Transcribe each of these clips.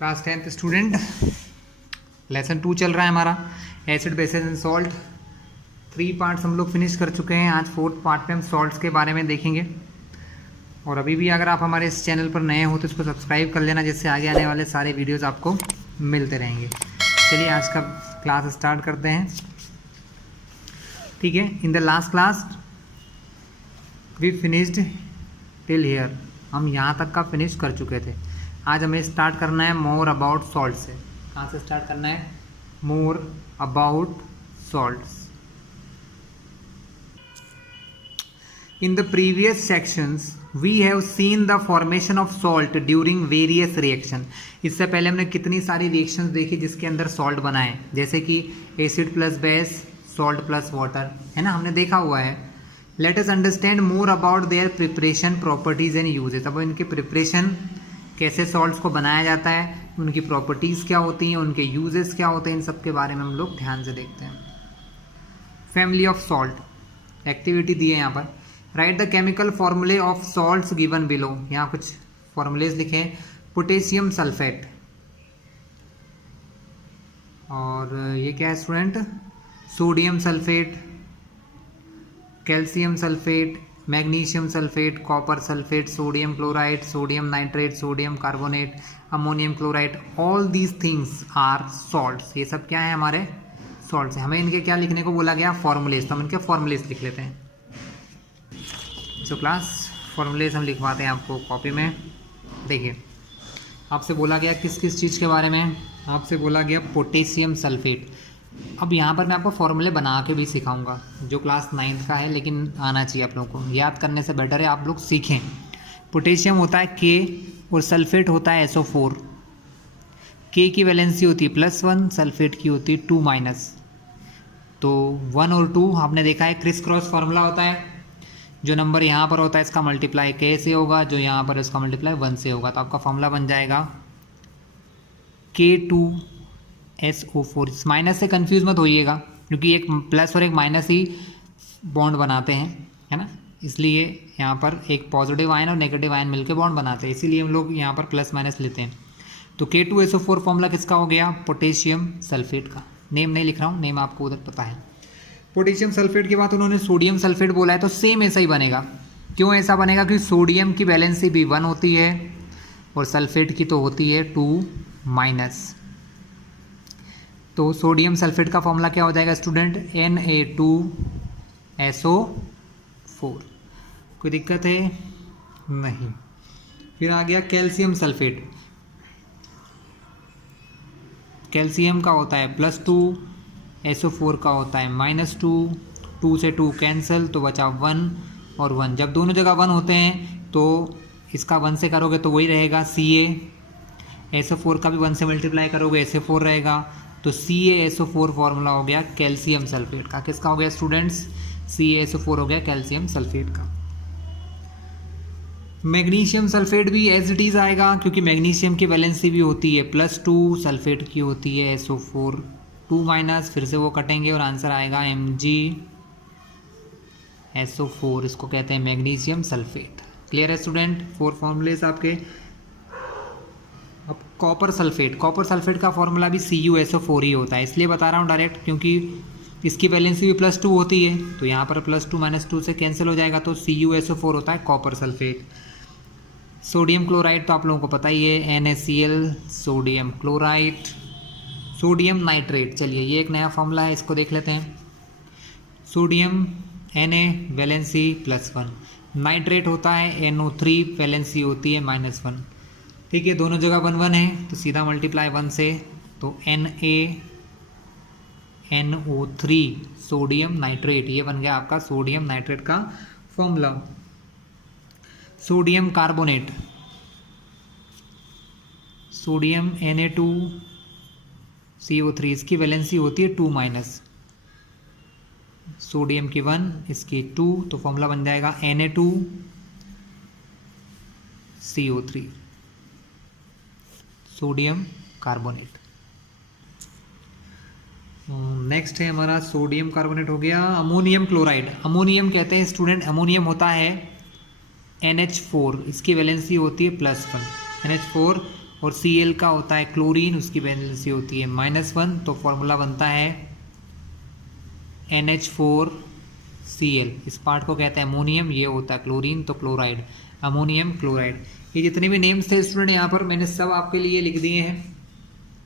Class 10th student, lesson 2 चल रहा है हमारा acid basis and salt. 3 parts हम लोग फिनिश कर चुके हैं। आज 4th पार्ट में हम सॉल्ट्स के बारे में देखेंगे। और अभी भी अगर आप हमारे इस चैनल पर नए हो तो इसको सब्सक्राइब कर लेना, जिससे आगे आने वाले सारे वीडियोज़ आपको मिलते रहेंगे। चलिए आज का क्लास स्टार्ट करते हैं। ठीक है, in the last class we finished till here, हम यहाँ तक का फिनिश कर चुके थे। आज हमें स्टार्ट करना है मोर अबाउट सॉल्ट से। कहाँ से स्टार्ट करना है? More about salts. In the previous sections we have seen the formation of salt during various reaction। इससे पहले हमने कितनी सारी रिएक्शंस देखी जिसके अंदर सॉल्ट बना है, जैसे कि acid plus base, salt plus water, है ना, हमने देखा हुआ है। Let us understand more about their preparation, properties and uses. अब इनके प्रिपरेशन, कैसे सॉल्ट्स को बनाया जाता है, उनकी प्रॉपर्टीज़ क्या होती हैं, उनके यूजेस क्या होते हैं, इन सब के बारे में हम लोग ध्यान से देखते हैं। फैमिली ऑफ सॉल्ट एक्टिविटी दी है यहाँ पर। राइट द केमिकल फॉर्मूले ऑफ सॉल्ट्स गिवन बिलो। यहाँ कुछ फॉर्मूलेज लिखे हैं। पोटेशियम सल्फेट, और ये क्या है student? Sodium sulphate, calcium sulphate, magnesium sulphate, copper sulphate, sodium chloride, sodium nitrate, sodium carbonate, ammonium chloride, all these things are salts. ये सब क्या है? हमारे सॉल्ट्स हैं। हमें इनके क्या लिखने को बोला गया? फॉर्मूलेज। तो हम इनके फॉर्मूलेज लिख लेते हैं। तो क्लास फॉर्मूलेज हम लिखवाते हैं आपको कॉपी में। देखिए, आपसे बोला गया किस किस चीज़ के बारे में? आपसे बोला गया पोटेशियम सल्फेट। अब यहाँ पर मैं आपको फॉर्मूले बना के भी सिखाऊंगा, जो क्लास 9th का है, लेकिन आना चाहिए आप लोगों को। याद करने से बेटर है आप लोग सीखें। पोटेशियम होता है K और सल्फेट होता है SO4। K की वैलेंसी होती है +1, सल्फेट की होती है 2-। तो 1 और 2 आपने देखा है, क्रिस क्रॉस फार्मूला होता है। जो नंबर यहाँ पर होता है इसका मल्टीप्लाई K से होगा, जो यहाँ पर इसका मल्टीप्लाई 1 से होगा। तो आपका फार्मूला बन जाएगा K2SO4। इस माइनस से कंफ्यूज मत होइएगा, क्योंकि एक प्लस और एक माइनस ही बॉन्ड बनाते हैं, है ना। इसलिए यहाँ पर एक पॉजिटिव आयन और नेगेटिव आयन मिलकर बॉन्ड बनाते हैं, इसीलिए हम लोग यहाँ पर प्लस माइनस लेते हैं। तो K2SO4 फॉर्मूला किसका हो गया? पोटेशियम सल्फेट का। नेम नहीं लिख रहा हूँ, नेम आपको उधर पता है। पोटेशियम सल्फेट के बाद उन्होंने सोडियम सल्फेट बोला है, तो सेम ऐसा ही बनेगा। क्यों ऐसा बनेगा? क्योंकि सोडियम की वैलेंसी भी 1 होती है और सल्फेट की तो होती है 2-। तो सोडियम सल्फेट का फॉर्मूला क्या हो जाएगा स्टूडेंट? Na2SO4। कोई दिक्कत है? नहीं। फिर आ गया कैल्शियम सल्फेट। कैल्शियम का होता है +2, SO4 का होता है -2। 2 से 2 कैंसिल, तो बचा 1 और 1। जब दोनों जगह 1 होते हैं तो इसका 1 से करोगे तो वही रहेगा Ca। SO4 का भी 1 से मल्टीप्लाई करोगे SO4 रहेगा। तो CaSO4 फॉर्मूला हो गया कैल्शियम सल्फेट का। किसका हो गया स्टूडेंट्स? CaSO4 हो गया कैल्शियम सल्फेट का। मैग्नीशियम सल्फेट भी एज इट इज़ आएगा, क्योंकि मैग्नीशियम की वैलेंसी भी होती है +2, सल्फेट की होती है SO4 2-। फिर से वो कटेंगे और आंसर आएगा MgSO4। इसको कहते हैं मैग्नीशियम सल्फेट। क्लियर है स्टूडेंट? 4 फॉर्मूलेज आपके। अब कॉपर सल्फेट। कॉपर सल्फेट का फॉर्मूला भी CuSO4 ही होता है, इसलिए बता रहा हूँ डायरेक्ट, क्योंकि इसकी वैलेंसी भी +2 होती है। तो यहाँ पर +2 -2 से कैंसिल हो जाएगा, तो CuSO4 होता है कॉपर सल्फेट। सोडियम क्लोराइड तो आप लोगों को पता ही है, NaCl, sodium chloride. Sodium nitrate, चलिए ये एक नया फॉर्मूला है, इसको देख लेते हैं। सोडियम Na वैलेंसी +1, नाइट्रेट होता है NO3, वैलेंसी होती है -1। ठीक है, दोनों जगह 1-1 है, तो सीधा मल्टीप्लाई 1 से, तो NaNO3 सोडियम नाइट्रेट, ये बन गया आपका सोडियम नाइट्रेट का formula. Sodium carbonate, sodium Na2CO3, इसकी वैलेंसी होती है 2-। सोडियम की 1, इसकी 2, तो फॉर्मूला बन जाएगा Na2CO3 सोडियम कार्बोनेट। नेक्स्ट है हमारा सोडियम कार्बोनेट हो गया। Ammonium chloride. अमोनियम कहते हैं स्टूडेंट, अमोनियम होता है NH4, इसकी वैलेंसी होती है +1। NH4 और Cl का होता है क्लोरीन, उसकी वैलेंसी होती है -1, तो फॉर्मूला बनता है NH4Cl। इस पार्ट को कहते हैं अमोनियम, ये होता है क्लोरीन, तो क्लोराइड, अमोनियम क्लोराइड। ये जितने भी नेम्स थे स्टूडेंट यहाँ पर मैंने सब आपके लिए लिख दिए हैं,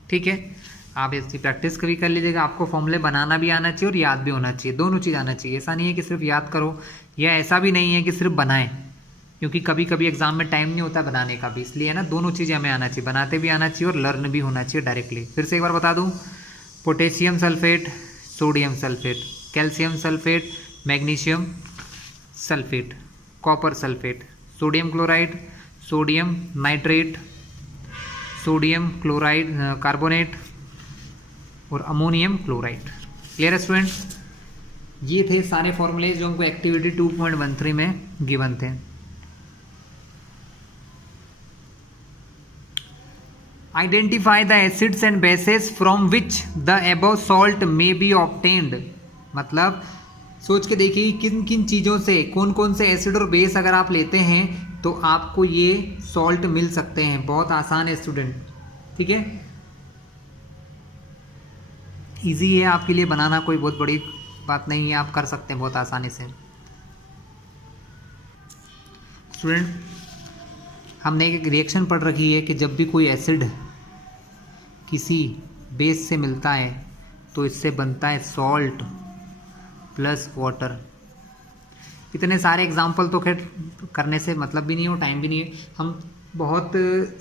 ठीक है। आप इसकी प्रैक्टिस कभी कर लीजिएगा। आपको फॉर्मूले बनाना भी आना चाहिए और याद भी होना चाहिए, दोनों चीज़ आना चाहिए। ऐसा नहीं है कि सिर्फ याद करो, या ऐसा भी नहीं है कि सिर्फ बनाएं, क्योंकि कभी कभी एग्जाम में टाइम नहीं होता बनाने का भी, इसलिए है ना, दोनों चीज़ें हमें आना चाहिए, बनाते भी आना चाहिए और लर्न भी होना चाहिए डायरेक्टली। फिर से एक बार बता दूँ, potassium sulphate, sodium sulphate, calcium sulphate, magnesium sulphate, copper sulphate, sodium chloride, sodium nitrate, sodium chloride carbonate और अमोनियम क्लोराइड। क्लियर है स्टूडेंट? ये थे सारे फॉर्मूले जो हमको एक्टिविटी 2.13 में गिवन थे। Identify the acids and bases from which the above salt may be obtained. मतलब सोच के देखिए किन किन चीज़ों से, कौन कौन से एसिड और बेस अगर आप लेते हैं तो आपको ये सॉल्ट मिल सकते हैं। बहुत आसान है स्टूडेंट, ठीक है, इजी है आपके लिए बनाना, कोई बहुत बड़ी बात नहीं है, आप कर सकते हैं बहुत आसानी से। स्टूडेंट हमने एक रिएक्शन पढ़ रखी है कि जब भी कोई एसिड किसी बेस से मिलता है तो इससे बनता है सॉल्ट प्लस वाटर। इतने सारे एग्जाम्पल तो खैर करने से मतलब भी नहीं हो, टाइम भी नहीं है, हम बहुत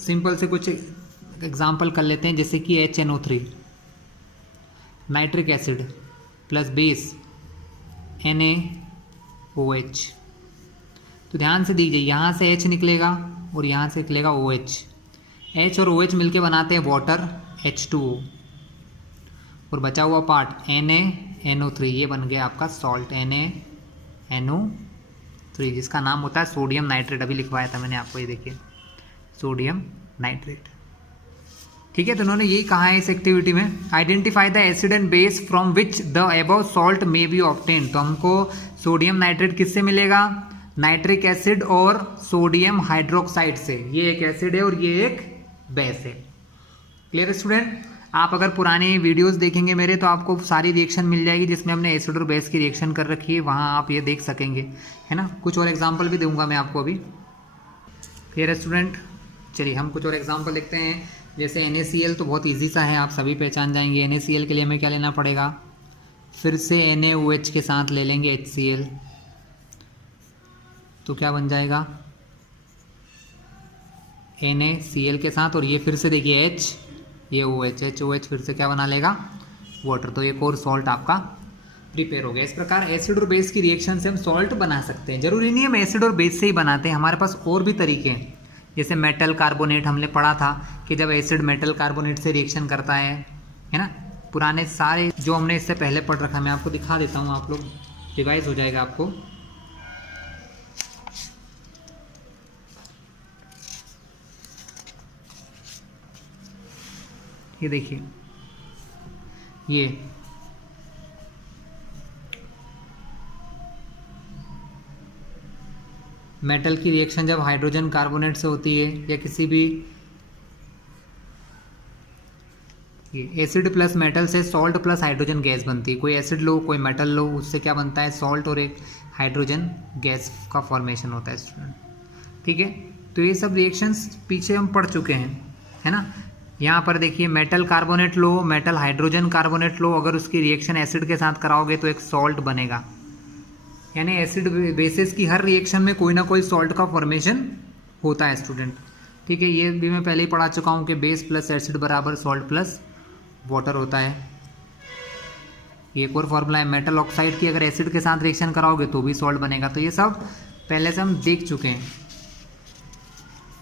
सिंपल से कुछ एग्जाम्पल कर लेते हैं, जैसे कि HNO3 nitric acid plus base NaOH। तो ध्यान से दीजिए, यहाँ से H निकलेगा और यहाँ से निकलेगा OH। H और OH मिलके बनाते हैं वाटर H2O, और बचा हुआ पार्ट NaNO3, ये बन गया आपका सॉल्ट NaNO3, जिसका नाम होता है सोडियम नाइट्रेट। अभी लिखवाया था मैंने आपको, ये देखिए सोडियम नाइट्रेट, ठीक है। तो उन्होंने यही कहा है इस एक्टिविटी में, identify the acid and base from which the above salt may be obtain. तो हमको सोडियम नाइट्रेट किससे मिलेगा? नाइट्रिक एसिड और सोडियम हाइड्रोक्साइड से। ये एक एसिड है और ये एक बेस है। Clear student? आप अगर पुराने वीडियोस देखेंगे मेरे तो आपको सारी रिएक्शन मिल जाएगी जिसमें हमने एसिड और बेस की रिएक्शन कर रखी है, वहाँ आप ये देख सकेंगे, है ना। कुछ और एग्जांपल भी दूंगा मैं आपको अभी। क्लियर है स्टूडेंट? चलिए हम कुछ और एग्जांपल देखते हैं। जैसे NaCl तो बहुत ईजी सा है, आप सभी पहचान जाएंगे। NaCl के लिए हमें क्या लेना पड़ेगा? फिर से NaOH के साथ ले लेंगे HCl, तो क्या बन जाएगा? NaCl के साथ, और ये फिर से देखिए H, ये OH फिर से क्या बना लेगा? वाटर। तो एक और सॉल्ट आपका प्रिपेयर हो गया। इस प्रकार एसिड और बेस की रिएक्शन से हम सॉल्ट बना सकते हैं। जरूरी नहीं है हम एसिड और बेस से ही बनाते हैं, हमारे पास और भी तरीके हैं। जैसे मेटल कार्बोनेट हमने पढ़ा था कि जब एसिड मेटल कार्बोनेट से रिएक्शन करता है ना। पुराने सारे जो हमने इससे पहले पढ़ रखा है, मैं आपको दिखा देता हूँ, आप लोग रिवाइज हो जाएगा आपको। ये देखिए, ये मेटल की रिएक्शन जब हाइड्रोजन कार्बोनेट से होती है या किसी भी एसिड प्लस मेटल से सॉल्ट प्लस हाइड्रोजन गैस बनती है। कोई एसिड लो कोई मेटल लो, उससे क्या बनता है? सॉल्ट और एक हाइड्रोजन गैस का फॉर्मेशन होता है स्टूडेंट, ठीक है। तो ये सब रिएक्शंस पीछे हम पढ़ चुके हैं, है ना। यहाँ पर देखिए मेटल कार्बोनेट लो, मेटल हाइड्रोजन कार्बोनेट लो, अगर उसकी रिएक्शन एसिड के साथ कराओगे तो एक सॉल्ट बनेगा। यानी एसिड बेसिस की हर रिएक्शन में कोई ना कोई सॉल्ट का फॉर्मेशन होता है स्टूडेंट, ठीक है। ये भी मैं पहले ही पढ़ा चुका हूँ कि बेस प्लस एसिड बराबर सॉल्ट प्लस वाटर होता है। एक और फॉर्मूला है मेटल ऑक्साइड की, अगर एसिड के साथ रिएक्शन कराओगे तो भी सॉल्ट बनेगा। तो ये सब पहले से हम देख चुके हैं,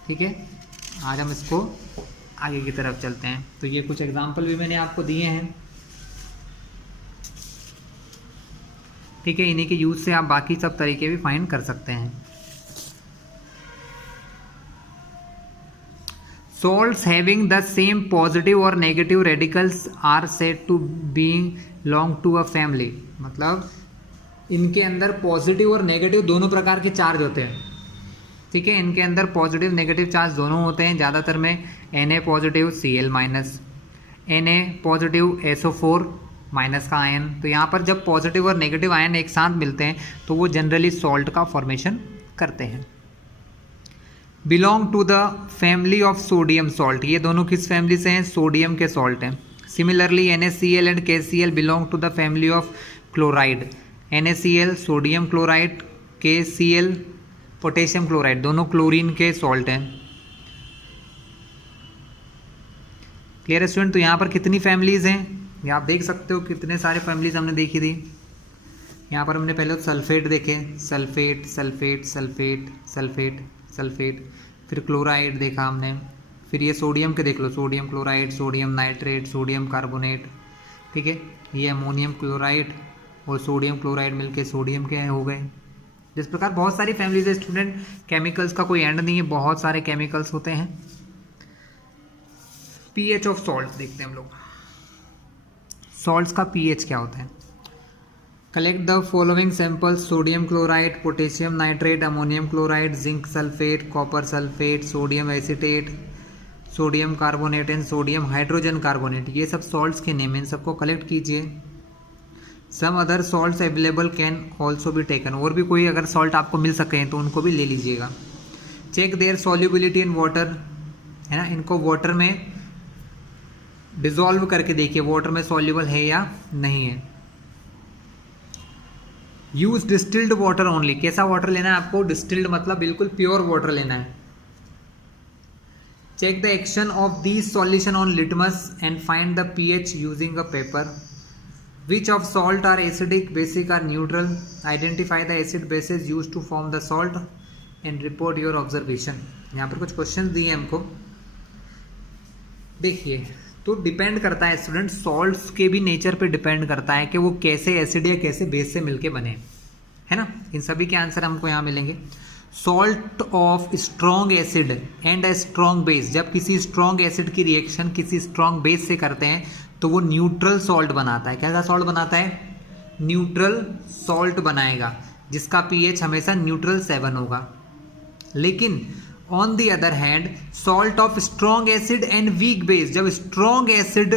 ठीक है। आज हम इसको आगे की तरफ चलते हैं। तो ये कुछ एग्जाम्पल भी मैंने आपको दिए हैं, ठीक है। इन्हीं के यूज से आप बाकी सब तरीके भी फाइंड कर सकते हैं। Salts having the same positive और negative radicals are said to belong to a family। मतलब इनके अंदर पॉजिटिव और नेगेटिव दोनों प्रकार के चार्ज होते हैं, ठीक है। इनके अंदर पॉजिटिव नेगेटिव चार्ज दोनों होते हैं, ज़्यादातर में Na positive Cl minus, Na positive SO4 minus का आयन। तो यहाँ पर जब पॉजिटिव और नेगेटिव आयन एक साथ मिलते हैं तो वो जनरली सॉल्ट का फॉर्मेशन करते हैं। Belong to the family of sodium salt, ये दोनों किस फैमिली से हैं? सोडियम के सॉल्ट हैं। Similarly NaCl and KCl belong to the family of chloride. NaCl sodium chloride, KCl potassium chloride, दोनों क्लोरीन के सॉल्ट हैं। क्लियर है स्टूडेंट? तो यहाँ पर कितनी फैमिलीज हैं ये आप देख सकते हो, कितने सारे फैमिलीज हमने देखी थी। यहाँ पर हमने पहले सल्फेट देखे, sulphate sulphate sulphate sulphate sulphate, फिर क्लोराइड देखा हमने, फिर ये सोडियम के देख लो, sodium chloride, sodium nitrate, sodium carbonate, ठीक है। ये अमोनियम क्लोराइड और सोडियम क्लोराइड मिलके सोडियम के हो गए। जिस प्रकार बहुत सारी फैमिलीज है स्टूडेंट, केमिकल्स का कोई एंड नहीं है, बहुत सारे केमिकल्स होते हैं। पीएच ऑफ सॉल्ट देखते हैं हम लोग। सॉल्ट्स का पीएच क्या होता है? Collect the following samples: sodium chloride, potassium nitrate, ammonium chloride, zinc sulphate, copper sulphate, sodium acetate, sodium carbonate and sodium hydrogen carbonate. ये सब सॉल्ट्स के नेम हैं, इन सबको कलेक्ट कीजिए। Some other salts available can also be taken, और भी कोई अगर सॉल्ट आपको मिल सके तो उनको भी ले लीजिएगा। Check their solubility in water, है ना, इनको वाटर में डिजोल्व करके देखिए वाटर में सॉल्युबल है या नहीं है। यूज डिस्टिल्ड वाटर ओनली, कैसा वाटर लेना है आपको? डिस्टिल्ड मतलब बिल्कुल प्योर वाटर लेना है। Check the action of this solution on litmus and find the pH using a paper. Which of salt are acidic, basic or neutral? Identify the acid bases use to form the salt and report your observation. यहाँ पर कुछ question दिए हमको, देखिए। तो depend करता है student, salts के भी नेचर पे डिपेंड करता है कि वो कैसे एसिड या कैसे बेस से मिलके बने, है ना। इन सभी के आंसर हमको यहाँ मिलेंगे। Salt of strong acid and a strong base, जब किसी स्ट्रॉन्ग एसिड की रिएक्शन किसी स्ट्रॉन्ग बेस से करते हैं तो वो न्यूट्रल सॉल्ट बनाता है। कैसा सॉल्ट बनाता है? न्यूट्रल सॉल्ट बनाएगा, जिसका पीएच हमेशा न्यूट्रल 7 होगा। लेकिन on the other hand salt of strong acid and weak base, जब स्ट्रॉन्ग एसिड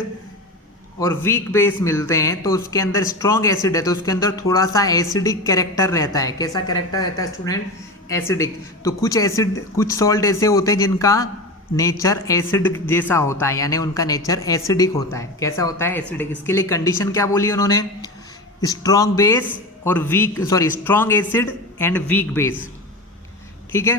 और वीक बेस मिलते हैं तो उसके अंदर स्ट्रॉन्ग एसिड है तो उसके अंदर थोड़ा सा एसिडिक कैरेक्टर रहता है। कैसा कैरेक्टर रहता है स्टूडेंट? एसिडिक। तो कुछ सॉल्ट ऐसे होते हैं जिनका नेचर एसिड जैसा होता है, यानी उनका नेचर एसिडिक होता है। कैसा होता है? एसिडिक। इसके लिए कंडीशन क्या बोली उन्होंने? स्ट्रॉन्ग बेस और strong acid and weak base, ठीक है।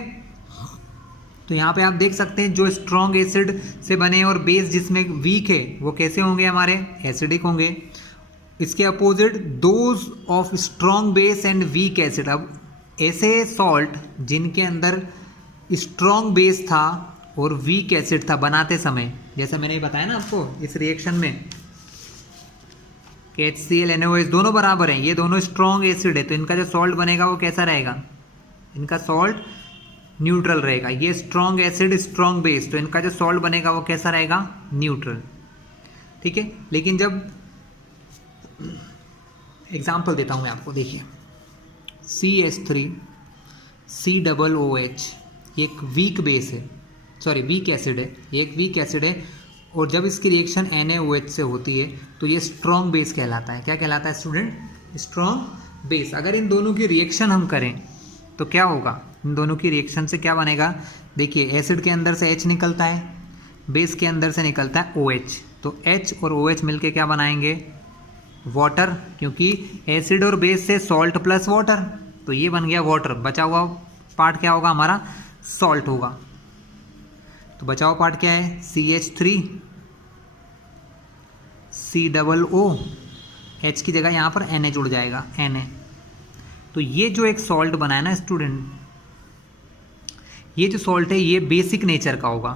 तो यहाँ पे आप देख सकते हैं जो स्ट्रॉन्ग एसिड से बने और बेस जिसमें वीक है वो कैसे होंगे? हमारे एसिडिक होंगे। इसके opposite those of strong base and weak acid. अब ऐसे सॉल्ट जिनके अंदर स्ट्रॉन्ग बेस था और वीक एसिड था बनाते समय, जैसा मैंने बताया ना आपको इस रिएक्शन में कि HCl NaOH दोनों बराबर हैं, ये दोनों स्ट्रॉन्ग एसिड है, तो इनका जो सॉल्ट बनेगा वो कैसा रहेगा? इनका सॉल्ट न्यूट्रल रहेगा। ये स्ट्रॉन्ग एसिड स्ट्रॉन्ग बेस, तो इनका जो सॉल्ट बनेगा वो कैसा रहेगा? न्यूट्रल, ठीक है। लेकिन जब एग्जाम्पल देता हूं मैं आपको, देखिए CH3 COOH एक वीक बेस है, वीक एसिड है, ये एक वीक एसिड है, और जब इसकी रिएक्शन NaOH से होती है तो ये स्ट्रॉन्ग बेस कहलाता है। क्या कहलाता है स्टूडेंट? Strong base. अगर इन दोनों की रिएक्शन हम करें तो क्या होगा? इन दोनों की रिएक्शन से क्या बनेगा? देखिए एसिड के अंदर से H निकलता है, बेस के अंदर से निकलता है OH, तो H और OH मिलके क्या बनाएंगे? वाटर, क्योंकि एसिड और बेस से सॉल्ट प्लस वाटर, तो ये बन गया वाटर। बचा हुआ पार्ट क्या होगा? हमारा सॉल्ट होगा। तो बचा हुआ पार्ट क्या है? CH3 COO, H की जगह यहाँ पर Na जुड़ जाएगा, Na। तो ये जो एक सॉल्ट बना है ना स्टूडेंट, ये जो सॉल्ट है ये बेसिक नेचर का होगा।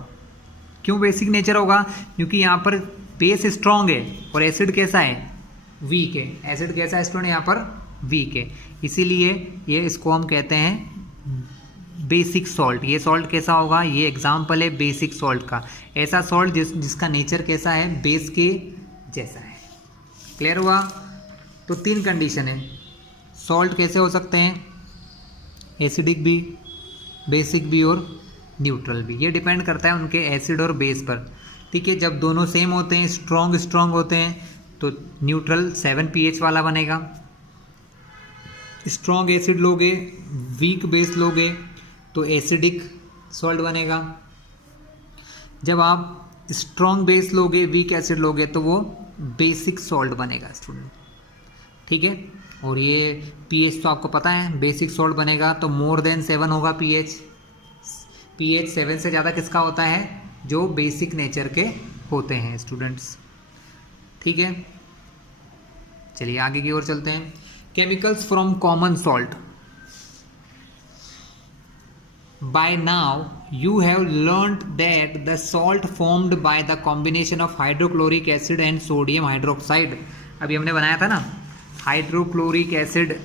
क्यों बेसिक नेचर होगा? क्योंकि यहाँ पर बेस स्ट्रॉन्ग है और एसिड कैसा है? वीक है। एसिड कैसा है स्टूडेंट? यहाँ पर वीक है, इसीलिए ये इसको हम कहते हैं बेसिक सॉल्ट। ये सॉल्ट कैसा होगा? ये एग्जाम्पल है बेसिक सॉल्ट का, ऐसा सॉल्ट जिसका नेचर कैसा है? बेस के जैसा है। क्लियर हुआ? तो 3 कंडीशन है। सॉल्ट कैसे हो सकते हैं? एसिडिक भी, बेसिक भी और न्यूट्रल भी। ये डिपेंड करता है उनके एसिड और बेस पर। ठीक है, जब दोनों सेम होते हैं, स्ट्रॉन्ग होते हैं, तो न्यूट्रल 7 pH वाला बनेगा। स्ट्रॉन्ग एसिड लोगे, वीक बेस लोगे तो एसिडिक सॉल्ट बनेगा। जब आप स्ट्रॉन्ग बेस लोगे, वीक एसिड लोगे तो वो बेसिक सॉल्ट बनेगा स्टूडेंट। ठीक है, और ये pH तो आपको पता है, बेसिक सॉल्ट बनेगा तो मोर देन 7 होगा pH। pH 7 से ज़्यादा किसका होता है? जो बेसिक नेचर के होते हैं स्टूडेंट्स। ठीक है, चलिए आगे की ओर चलते हैं। Chemicals from common salt. By now you have learned that the salt formed by the combination of hydrochloric acid and sodium hydroxide. अभी हमने बनाया था ना, हाइड्रोक्लोरिक एसिड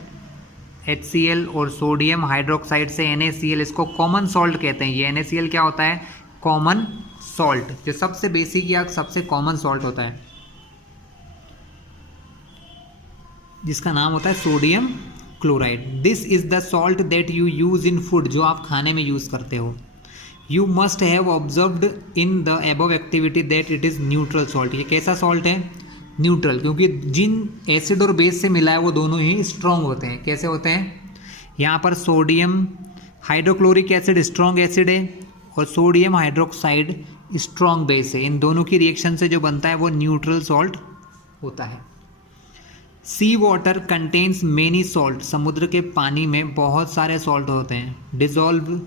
HCl और सोडियम हाइड्रोक्साइड से NaCl, इसको कॉमन सॉल्ट कहते हैं। ये NaCl क्या होता है? कॉमन सॉल्ट, जो सबसे बेसिक या सबसे कॉमन सॉल्ट होता है, जिसका नाम होता है sodium chloride. This is the salt that you use in food, जो आप खाने में यूज करते हो। You must have observed in the above activity that it is neutral salt. ये कैसा सॉल्ट है? न्यूट्रल, क्योंकि जिन एसिड और बेस से मिला है वो दोनों ही स्ट्रॉन्ग होते हैं। कैसे होते हैं? यहाँ पर sodium hydrochloric acid strong acid है और सोडियम हाइड्रोक्साइड स्ट्रॉन्ग बेस है। इन दोनों की रिएक्शन से जो बनता है वो न्यूट्रल सॉल्ट होता है। सी वाटर कंटेन्स मेनी सॉल्ट, समुद्र के पानी में बहुत सारे सॉल्ट होते हैं। Dissolve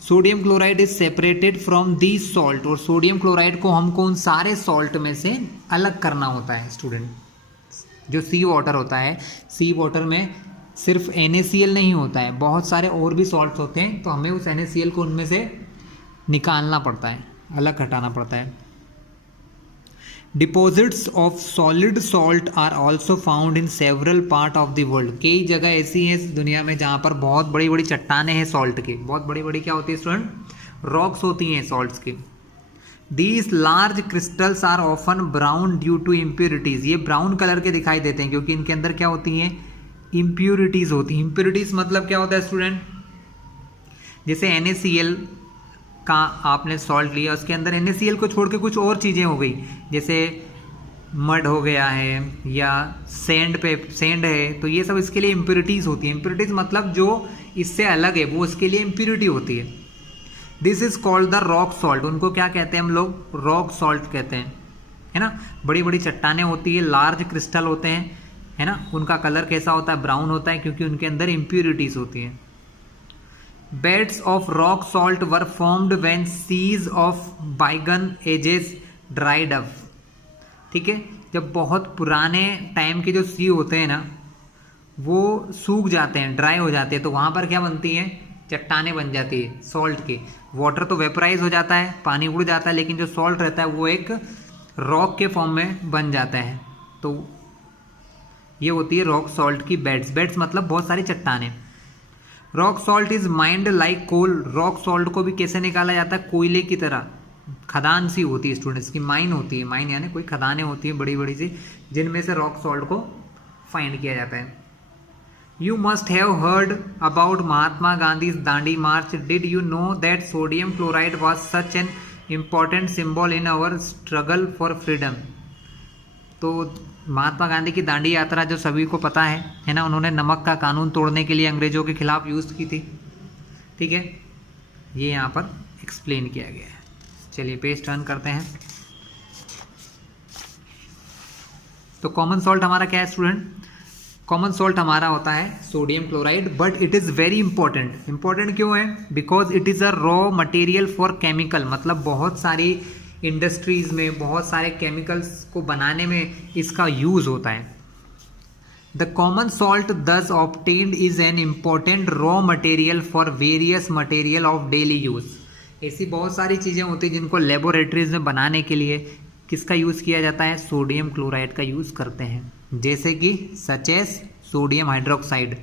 sodium chloride is separated from these salt, और सोडियम क्लोराइड को हमको उन सारे सॉल्ट में से अलग करना होता है स्टूडेंट। जो सी वाटर होता है, सी वाटर में सिर्फ NaCl नहीं होता है, बहुत सारे और भी सॉल्ट्स होते हैं, तो हमें उस NaCl को उनमें से निकालना पड़ता है, अलग हटाना पड़ता है। Deposits of solid salt are also found in several part of the world. कई जगह ऐसी हैं इस दुनिया में जहाँ पर बहुत बड़ी बड़ी चट्टानें हैं सॉल्ट की। बहुत बड़ी बड़ी क्या होती है स्टूडेंट? रॉक्स होती हैं सॉल्ट्स की। These large crystals are often brown due to impurities. ये ब्राउन कलर के दिखाई देते हैं क्योंकि इनके अंदर क्या होती हैं? इम्प्योरिटीज होती हैं। इम्प्योरिटीज मतलब क्या होता है स्टूडेंट? जैसे NaCl का आपने सॉल्ट लिया, उसके अंदर NaCl को छोड़ के कुछ और चीज़ें हो गई, जैसे मड हो गया है या सेंड है, तो ये सब इसके लिए इम्प्योरिटीज़ होती है। इम्प्योरिटीज़ मतलब जो इससे अलग है वो इसके लिए इम्प्योरिटी होती है। This is called the rock salt. उनको क्या कहते हैं हम लोग? रॉक सॉल्ट कहते हैं, है ना। बड़ी बड़ी चट्टानें होती है, लार्ज क्रिस्टल होते हैं, है ना। उनका कलर कैसा होता है? ब्राउन होता है, क्योंकि उनके अंदर इम्प्योरिटीज़ होती हैं। Beds of rock salt were formed when seas of bygone ages dried up। ठीक है, जब बहुत पुराने टाइम के जो सी होते हैं ना वो सूख जाते हैं, ड्राई हो जाते हैं, तो वहाँ पर क्या बनती हैं? चट्टानें बन जाती है सॉल्ट की। वाटर तो वेपराइज हो जाता है, पानी उड़ जाता है, लेकिन जो सॉल्ट रहता है वो एक रॉक के फॉर्म में बन जाता है। तो ये होती है रॉक सॉल्ट की बेड्स। बेड्स मतलब बहुत सारी चट्टानें। Rock salt is mined like coal. Rock salt को भी कैसे निकाला जाता है? कोयले की तरह। खदान सी होती है स्टूडेंट्स की, माइन होती है। माइन यानी कोई खदानें होती हैं बड़ी बड़ी सी, जिनमें से रॉक सॉल्ट को फाइंड किया जाता है। You must have heard about Mahatma Gandhi Dandi march. Did you know that sodium chloride was such an important symbol in our struggle for freedom. तो महात्मा गांधी की दांडी यात्रा जो सभी को पता है ना, उन्होंने नमक का कानून तोड़ने के लिए अंग्रेजों के खिलाफ यूज़ की थी। ठीक है, ये यहाँ पर एक्सप्लेन किया गया है। चलिए पेज टर्न करते हैं। तो कॉमन सॉल्ट हमारा क्या है स्टूडेंट? कॉमन सॉल्ट हमारा होता है sodium chloride, but it is very important. Important क्यों है? Because it is a raw material for chemical. मतलब बहुत सारी इंडस्ट्रीज में, बहुत सारे केमिकल्स को बनाने में इसका यूज होता है। द कॉमन सॉल्ट दस obtained is an important raw material for various material of daily use. ऐसी बहुत सारी चीज़ें होती हैं जिनको लेबोरेटरीज में बनाने के लिए किसका यूज़ किया जाता है? सोडियम क्लोराइड का यूज़ करते हैं, जैसे कि such as sodium hydroxide,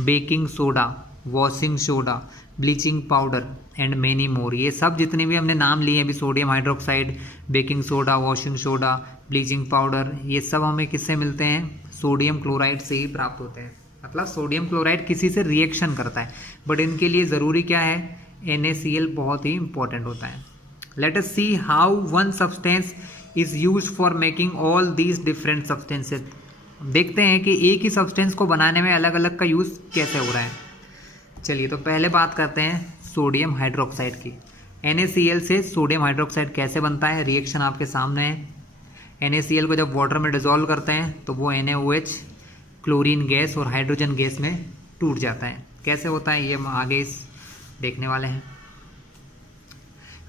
baking soda, washing soda, bleaching powder and many more. ये सब जितने भी हमने नाम लिए अभी, sodium hydroxide, baking soda, washing soda, bleaching powder, ये सब हमें किससे मिलते हैं? सोडियम क्लोराइड से ही प्राप्त होते हैं। मतलब सोडियम क्लोराइड किसी से रिएक्शन करता है, बट इनके लिए ज़रूरी क्या है, NaCl बहुत ही इंपॉर्टेंट होता है। Let us see how one substance is used for making all these different substances. देखते हैं कि एक ही सब्सटेंस को बनाने में अलग अलग का यूज़ कैसे हो रहा है। चलिए तो पहले बात करते हैं सोडियम हाइड्रोक्साइड की। NaCl से सोडियम हाइड्रोक्साइड कैसे बनता है, रिएक्शन आपके सामने है। NaCl को जब वाटर में डिजोल्व करते हैं तो वो NaOH क्लोरीन गैस और हाइड्रोजन गैस में टूट जाता है। कैसे होता है ये हम आगे इस देखने वाले हैं।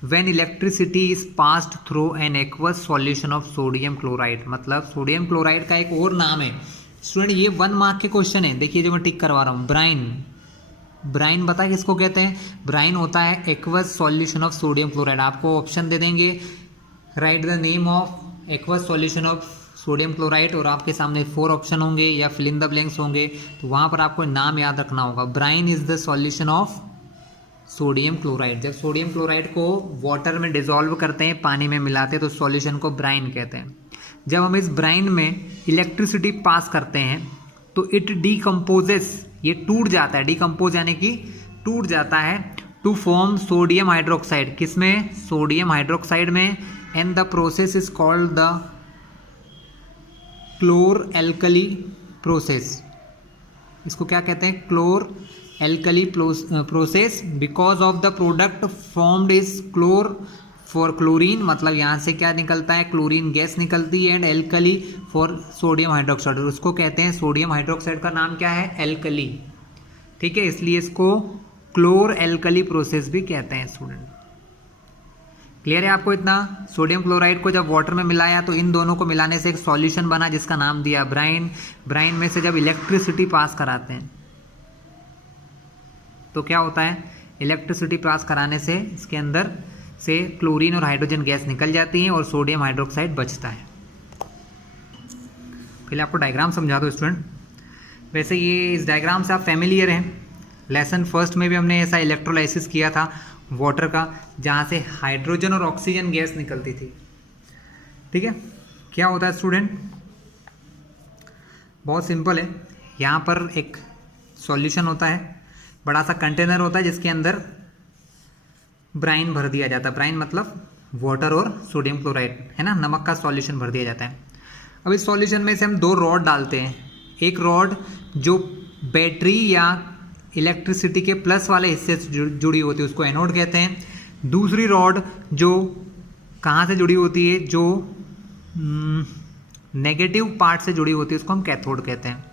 When electricity is passed through an aqueous solution of sodium chloride, मतलब सोडियम क्लोराइड का एक और नाम है स्टूडेंट, ये 1 मार्क के क्वेश्चन है। देखिए जो मैं टिक करवा रहा हूँ, ब्राइन बता किसको कहते हैं, ब्राइन होता है aqueous solution of sodium chloride. आपको ऑप्शन दे देंगे, right the name of aqueous solution of sodium chloride, और आपके सामने 4 ऑप्शन होंगे या फिल इन द ब्लैंक्स होंगे, तो वहाँ पर आपको नाम याद रखना होगा। Brine is the solution of sodium chloride. जब सोडियम क्लोराइड को वाटर में डिजोल्व करते हैं, पानी में मिलाते हैं, तो सॉल्यूशन को ब्राइन कहते हैं। जब हम इस ब्राइन में इलेक्ट्रिसिटी पास करते हैं तो इट डीकम्पोजेस, ये टूट जाता है, डीकम्पोज यानी कि टूट जाता है, टू फॉर्म सोडियम हाइड्रोक्साइड। किसमें, सोडियम हाइड्रोक्साइड में। And the process is called the chlor alkali process. इसको क्या कहते हैं, chlor alkali process, because of the product formed is chlor for chlorine, मतलब यहाँ से क्या निकलता है, क्लोरीन गैस निकलती है, and alkali for sodium hydroxide, उसको कहते हैं, सोडियम हाइड्रोक्साइड का नाम क्या है, एल्कली। ठीक है, इसलिए इसको क्लोर एल्कली प्रोसेस भी कहते हैं स्टूडेंट। क्लियर है आपको इतना। सोडियम क्लोराइड को जब वाटर में मिलाया तो इन दोनों को मिलाने से एक सॉल्यूशन बना जिसका नाम दिया ब्राइन। ब्राइन में से जब इलेक्ट्रिसिटी पास कराते हैं तो क्या होता है, इलेक्ट्रिसिटी पास कराने से इसके अंदर से क्लोरीन और हाइड्रोजन गैस निकल जाती है और सोडियम हाइड्रोक्साइड बचता है। पहले आपको डायग्राम समझा दो स्टूडेंट। वैसे ये इस डायग्राम से आप फैमिलियर हैं, लेसन फर्स्ट में भी हमने ऐसा इलेक्ट्रोलाइसिस किया था वाटर का, जहाँ से हाइड्रोजन और ऑक्सीजन गैस निकलती थी। ठीक है, क्या होता है स्टूडेंट, बहुत सिंपल है। यहाँ पर एक सॉल्यूशन होता है, बड़ा सा कंटेनर होता है जिसके अंदर ब्राइन भर दिया जाता है। ब्राइन मतलब वाटर और सोडियम क्लोराइड, है ना, नमक का सॉल्यूशन भर दिया जाता है। अब इस सॉल्यूशन में से हम 2 रॉड डालते हैं। एक रॉड जो बैटरी या इलेक्ट्रिसिटी के प्लस वाले हिस्से से जुड़ी होती है उसको एनोड कहते हैं। दूसरी रॉड जो कहाँ से जुड़ी होती है, जो नेगेटिव पार्ट से जुड़ी होती है उसको हम कैथोड कहते हैं।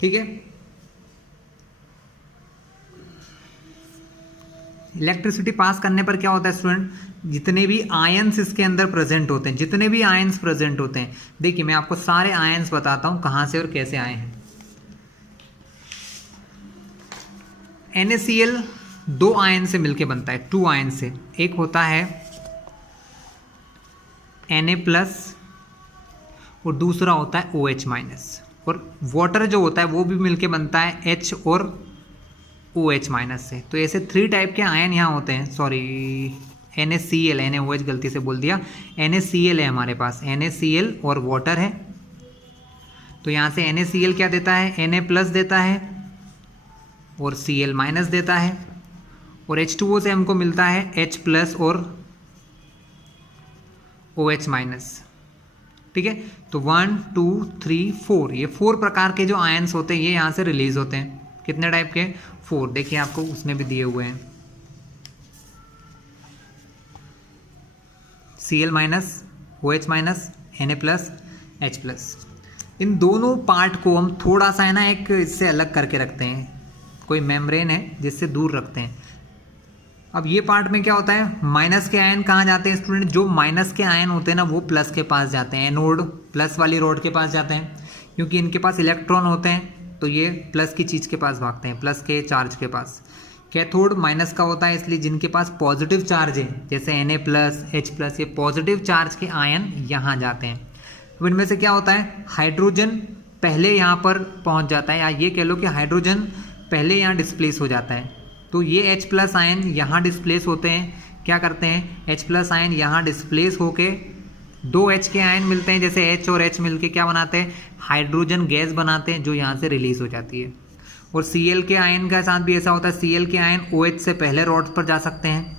ठीक है, इलेक्ट्रिसिटी पास करने पर क्या होता है स्टूडेंट, जितने भी आयंस इसके अंदर प्रेजेंट होते हैं, जितने भी आयंस प्रेजेंट होते हैं, देखिए मैं आपको सारे आयंस बताता हूं कहां से और कैसे आए हैं। NaCl 2 आयन से मिलके बनता है, 2 आयन से। एक होता है Na+ और दूसरा होता है OH-। और वाटर जो होता है वो भी मिलके बनता है H और OH- से। तो ऐसे 3 टाइप के आयन यहाँ होते हैं। सॉरी, NaCl, NaOH गलती से बोल दिया, NaCl है हमारे पास, NaCl और वाटर है। तो यहाँ से NaCl क्या देता है, Na+ देता है और Cl- देता है, और H2O से हमको मिलता है H+ और OH-। ठीक है, तो 1 2 3 4 ये 4 प्रकार के जो आयन्स होते हैं ये यहाँ से रिलीज होते हैं। कितने टाइप के, 4। देखिए आपको उसमें भी दिए हुए हैं, Cl-, OH-, Na+, H+। इन दोनों पार्ट को हम थोड़ा सा है ना एक इससे अलग करके रखते हैं, कोई मेम्ब्रेन है जिससे दूर रखते हैं। अब ये पार्ट में क्या होता है, माइनस के आयन कहाँ जाते हैं स्टूडेंट, जो माइनस के आयन होते हैं ना वो प्लस के पास जाते हैं, एनोड प्लस वाली रोड के पास जाते हैं, क्योंकि इनके पास इलेक्ट्रॉन होते हैं तो ये प्लस की चीज़ के पास भागते हैं, प्लस के चार्ज के पास। कैथोड माइनस का होता है, इसलिए जिनके पास पॉजिटिव चार्ज है जैसे Na+, H+, ये पॉजिटिव चार्ज के आयन यहाँ जाते हैं। अब इनमें से क्या होता है, हाइड्रोजन पहले यहाँ पर पहुँच जाता है, या ये कह लो कि हाइड्रोजन पहले यहाँ डिस्प्लेस हो जाता है। तो ये H+ आयन यहाँ डिस्प्लेस होते हैं, क्या करते हैं, H+ आयन यहाँ डिस्प्लेस होके दो H के आयन मिलते हैं, जैसे H और H मिलके क्या बनाते हैं, हाइड्रोजन गैस बनाते हैं जो यहाँ से रिलीज हो जाती है। और Cl के आयन का साथ भी ऐसा होता है, Cl के आयन OH से पहले रॉड पर जा सकते हैं,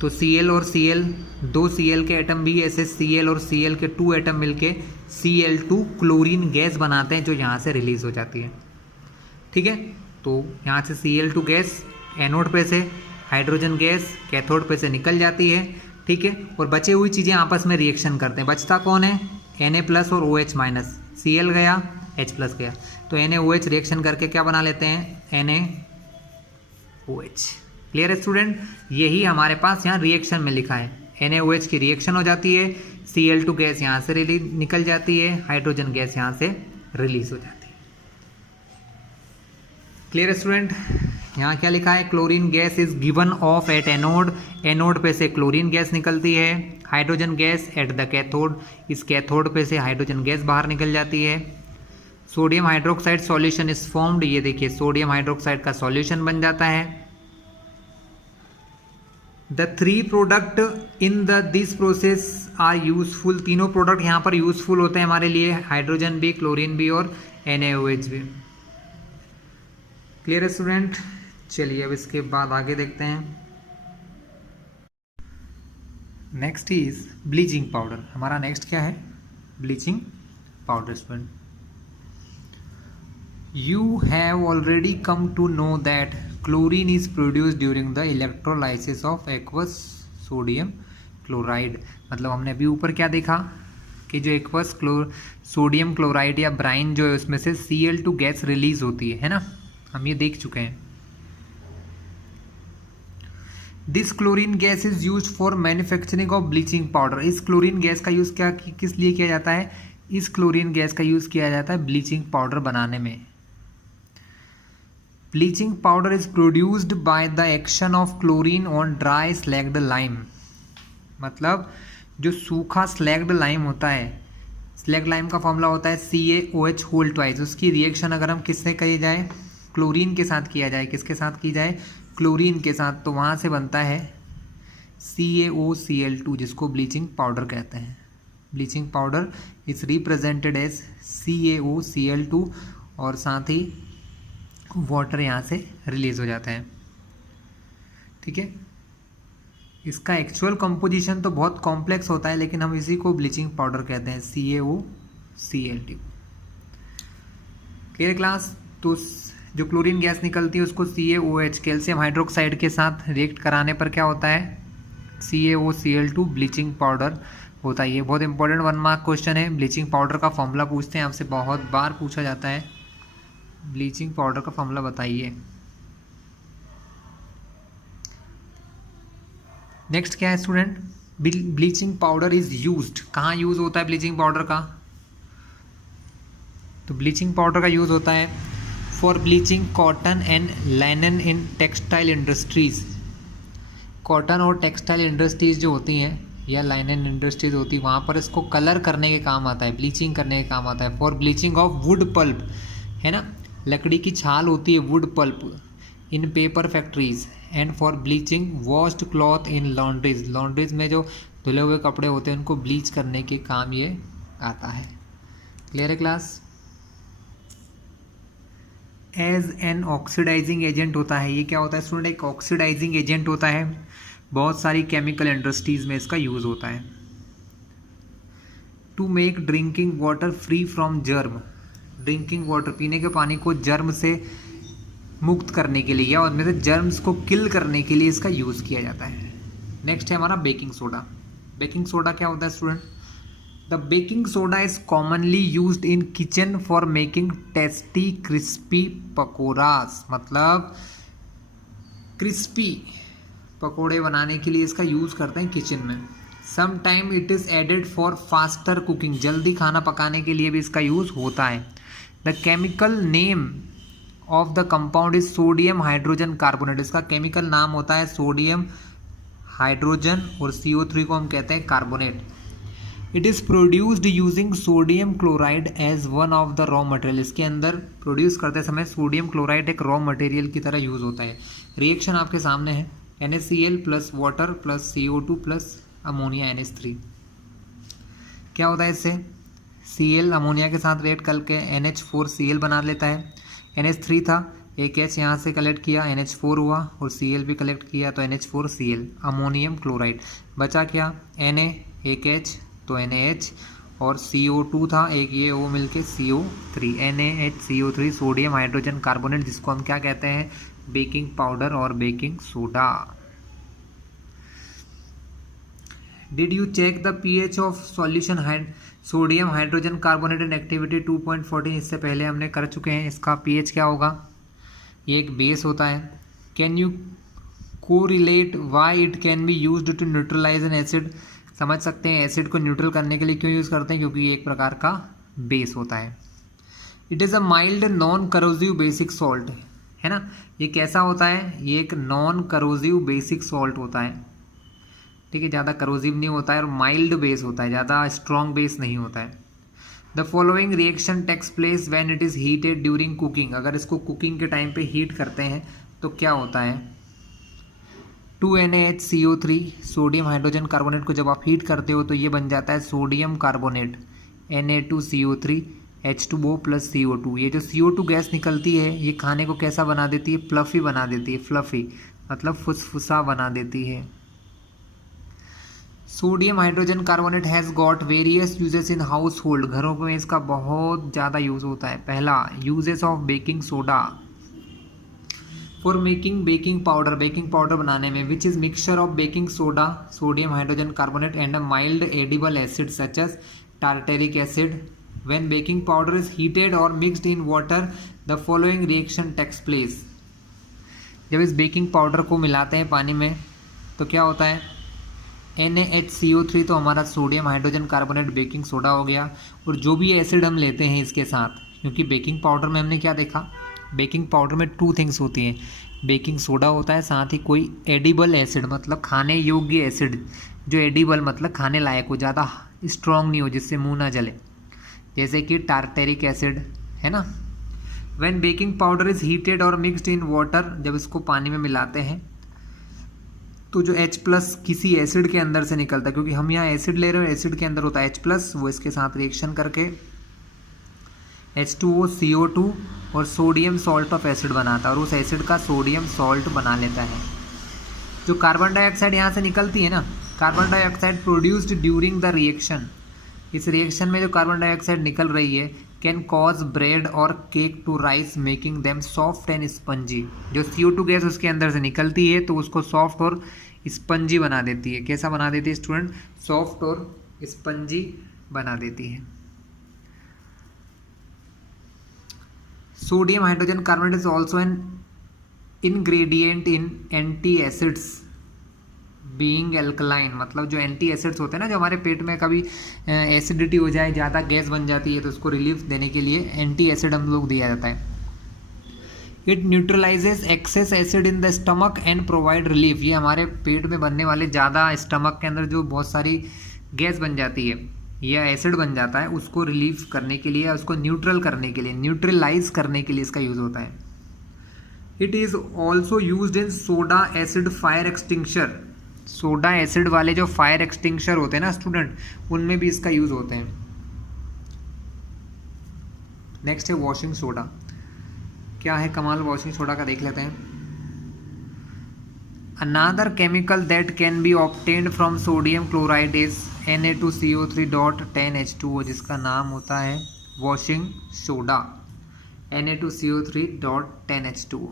तो Cl और Cl, दो Cl के एटम भी ऐसे Cl और Cl के 2 एटम मिलके Cl2 क्लोरीन गैस बनाते हैं जो यहाँ से रिलीज हो जाती है। ठीक है, तो यहाँ से Cl2 गैस एनोड पे से, हाइड्रोजन गैस कैथोड पे से निकल जाती है। ठीक है, और बचे हुई चीज़ें आपस में रिएक्शन करते हैं। बचता कौन है, Na+ और OH-, Cl गया, H+ गया, तो NaOH रिएक्शन करके क्या बना लेते हैं, NaOH। क्लियर है स्टूडेंट, यही हमारे पास यहाँ रिएक्शन में लिखा है। NaOH की रिएक्शन हो जाती है, Cl2 गैस यहाँ से निकल जाती है, हाइड्रोजन गैस यहाँ से रिलीज हो जाती है। क्लियर है स्टूडेंट, यहाँ क्या लिखा है, chlorine gas is given off at anode, anode पे से क्लोरीन गैस निकलती है, hydrogen gas at the cathode, इस कैथोड पे से हाइड्रोजन गैस बाहर निकल जाती है। Sodium hydroxide solution is formed, ये देखिए सोडियम हाइड्रोक्साइड का सॉल्यूशन बन जाता है। The 3 product in this process are useful, तीनों प्रोडक्ट यहाँ पर यूजफुल होते हैं हमारे लिए, हाइड्रोजन भी, क्लोरीन भी और NaOH भी। क्लियर है स्टूडेंट, चलिए अब इसके बाद आगे देखते हैं। नेक्स्ट इज ब्लीचिंग पाउडर, हमारा नेक्स्ट क्या है, bleaching powder. Student, you have already come to know that chlorine is produced during the electrolysis of aqueous sodium chloride. मतलब हमने अभी ऊपर क्या देखा कि जो एक्वस सोडियम क्लोराइड या ब्राइन जो है उसमें से Cl2 गैस रिलीज होती है ना, हम ये देख चुके हैं। This chlorine gas is use for manufacturing of bleaching powder. इस क्लोरीन गैस का यूज क्या किस लिए किया जाता है, इस क्लोरीन गैस का यूज किया जाता है ब्लीचिंग पाउडर बनाने में। Bleaching powder is produced by the action of chlorine on dry slagged lime. मतलब जो सूखा स्लैग्ड लाइम होता है, स्लैग्ड लाइम का फॉर्मूला होता है CaOH होल ट्वाइस, उसकी रिएक्शन अगर हम किससे करी जाए, क्लोरीन के साथ किया जाए, किसके साथ की जाए, क्लोरीन के साथ, तो वहाँ से बनता है CaOCl2 जिसको ब्लीचिंग पाउडर कहते हैं। Bleaching powder is represented as CaOCl2 और साथ ही वाटर यहाँ से रिलीज हो जाता है। ठीक है, इसका एक्चुअल कंपोजिशन तो बहुत कॉम्प्लेक्स होता है, लेकिन हम इसी को ब्लीचिंग पाउडर कहते हैं, CaOCl2। क्लियर क्लास, तो जो क्लोरीन गैस निकलती है उसको CaOH कैल्शियम हाइड्रोक्साइड के साथ रिएक्ट कराने पर क्या होता है, CaOCl2 ब्लीचिंग पाउडर होता है। ये बहुत इंपॉर्टेंट 1 मार्क क्वेश्चन है। ब्लीचिंग पाउडर का फॉर्मूला पूछते हैं आपसे, बहुत बार पूछा जाता है, ब्लीचिंग पाउडर का फॉर्मूला बताइए। नेक्स्ट क्या है student, bleaching powder is used, कहाँ यूज होता है ब्लीचिंग पाउडर का, तो ब्लीचिंग पाउडर का यूज होता है for bleaching cotton and लाइनन in textile industries. Cotton और टेक्सटाइल इंडस्ट्रीज जो होती हैं या लाइनन इंडस्ट्रीज होती है, वहाँ पर इसको कलर करने के काम आता है, ब्लीचिंग करने के काम आता है। For bleaching of wood pulp, है ना, लकड़ी की छाल होती है wood pulp, in paper factories, and for bleaching washed cloth in laundries, laundries में जो धुले हुए कपड़े होते हैं उनको ब्लीच करने के काम ये आता है। क्लियर है class. As an oxidising agent होता है, ये क्या होता है स्टूडेंट, एक ऑक्सीडाइजिंग एजेंट होता है, बहुत सारी केमिकल इंडस्ट्रीज में इसका यूज होता है। To make drinking water free from germ, drinking water पीने के पानी को जर्म से मुक्त करने के लिए या उनमें से जर्म्स को किल करने के लिए इसका यूज किया जाता है। नेक्स्ट है हमारा बेकिंग सोडा। बेकिंग सोडा क्या होता है student, the baking soda is commonly used in kitchen for making tasty crispy pakoras, मतलब क्रिस्पी पकोड़े बनाने के लिए इसका यूज करते हैं किचन में। Some time it is added for faster cooking, जल्दी खाना पकाने के लिए भी इसका यूज होता है। The chemical name of the compound is sodium hydrogen carbonate, इसका केमिकल नाम होता है सोडियम हाइड्रोजन और CO3 को हम कहते हैं carbonate. It is produced using sodium chloride as one of the raw material, इसके अंदर प्रोड्यूस करते समय सोडियम क्लोराइड एक रॉ मटेरियल की तरह यूज होता है। रिएक्शन आपके सामने है, NaCl plus water plus CO2 plus ammonia NH3। क्या होता है इससे, Cl अमोनिया के साथ रिएक्ट करके NH4Cl बना लेता है। NH3 था, एक H यहाँ से कलेक्ट किया, NH4 हुआ और Cl भी कलेक्ट किया तो NH4Cl, अमोनियम क्लोराइड। बचा क्या, Na, एक H तो NaH और CO2 था एक, ये O मिलके CO3, NaHCO3 sodium hydrogen carbonate, जिसको हम क्या कहते हैं, बेकिंग पाउडर और baking soda. Did you check the pH of solution sodium hydrogen carbonate and activity 2.14, इससे पहले हमने कर चुके हैं। इसका pH क्या होगा, ये एक बेस होता है। Can you correlate why it can be used to neutralise an acid, समझ सकते हैं एसिड को न्यूट्रल करने के लिए क्यों यूज़ करते हैं, क्योंकि ये एक प्रकार का बेस होता है। It is a mild non करोजिव basic salt, है ना। ये कैसा होता है, ये एक नॉन करोजिव बेसिक सॉल्ट होता है, ठीक है, ज़्यादा करोजिव नहीं होता है और माइल्ड बेस होता है, ज़्यादा स्ट्रॉन्ग बेस नहीं होता है। The following reaction takes place when it is heated during cooking, अगर इसको कुकिंग के टाइम पे हीट करते हैं तो क्या होता है, 2NaHCO3 सोडियम हाइड्रोजन कार्बोनेट को जब आप हीट करते हो तो ये बन जाता है sodium carbonate, Na2CO3 H2O plus CO2। ये जो CO2 गैस निकलती है ये खाने को कैसा बना देती है, फ्लफ़ी बना देती है, फ्लफ़ी मतलब फुसफुसा बना देती है। Sodium hydrogen carbonate has got various uses in household, घरों में इसका बहुत ज़्यादा यूज़ होता है। पहला, uses of baking soda for making baking powder बनाने में, which is mixture of baking soda sodium hydrogen carbonate and a mild edible acid such as tartaric acid. When baking powder is heated और mixed in water the following reaction takes place, जब इस baking powder को मिलाते हैं पानी में तो क्या होता है, NaHCO3 तो हमारा sodium hydrogen carbonate baking soda हो गया, और जो भी एसिड हम लेते हैं इसके साथ, क्योंकि बेकिंग पाउडर में हमने क्या देखा, बेकिंग पाउडर में 2 थिंग्स होती हैं, बेकिंग सोडा होता है, साथ ही कोई एडिबल एसिड मतलब खाने योग्य एसिड, जो एडिबल मतलब खाने लायक हो, ज़्यादा स्ट्रॉन्ग नहीं हो जिससे मुंह ना जले, जैसे कि टार्टेरिक एसिड, है ना। When baking powder is heated और मिक्सड इन वाटर, जब इसको पानी में मिलाते हैं तो जो H प्लस किसी एसिड के अंदर से निकलता है, क्योंकि हम यहाँ एसिड ले रहे हैं, एसिड के अंदर होता है H प्लस, वो इसके साथ रिएक्शन करके H2O CO2 और सोडियम सॉल्ट ऑफ एसिड बनाता है और उस एसिड का सोडियम सॉल्ट बना लेता है। जो कार्बन डाइऑक्साइड यहाँ से निकलती है ना, carbon dioxide produced during the reaction, इस रिएक्शन में जो कार्बन डाइऑक्साइड निकल रही है कैन कॉज ब्रेड और cake to rise making them soft and spongy, जो CO2 गैस उसके अंदर से निकलती है तो उसको सॉफ्ट और स्पंजी बना देती है। कैसा बना देती है स्टूडेंट, सॉफ्ट और स्पंजी बना देती है। Sodium hydrogen carbonate is also an ingredient in anti acids being alkaline, मतलब जो एंटी एसिड्स होते हैं ना, जो हमारे पेट में कभी एसिडिटी हो जाए, ज़्यादा गैस बन जाती है तो उसको रिलीफ देने के लिए एंटी एसिड हम लोग दिया जाता है। It neutralises excess acid in the stomach and provide relief, ये हमारे पेट में बनने वाले ज़्यादा स्टमक के अंदर जो बहुत सारी गैस बन जाती है या एसिड बन जाता है उसको रिलीफ करने के लिए, उसको न्यूट्रल करने के लिए, न्यूट्रलाइज करने के लिए इसका यूज़ होता है। It is also used in soda acid fire extinguisher, soda acid वाले जो फायर एक्सटिंक्शर होते हैं ना स्टूडेंट, उनमें भी इसका यूज़ होते हैं। नेक्स्ट है वॉशिंग सोडा, क्या है कमाल वॉशिंग सोडा का देख लेते हैं। Another chemical that can be obtained from sodium chloride is Na2CO3.10H2O, जिसका नाम होता है washing soda, Na2CO3.10H2O।